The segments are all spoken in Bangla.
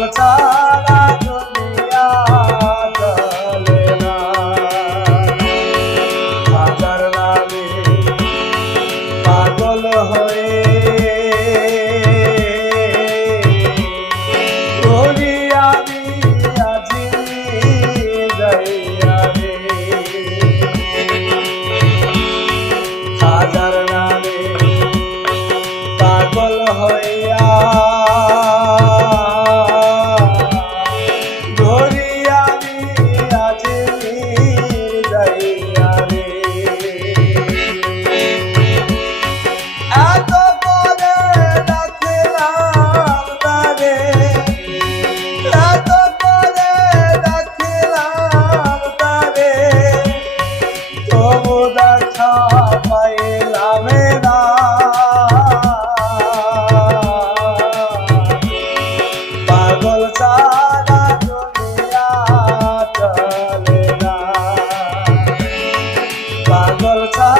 la 좋다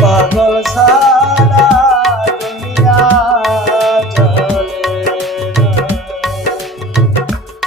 পাগল সা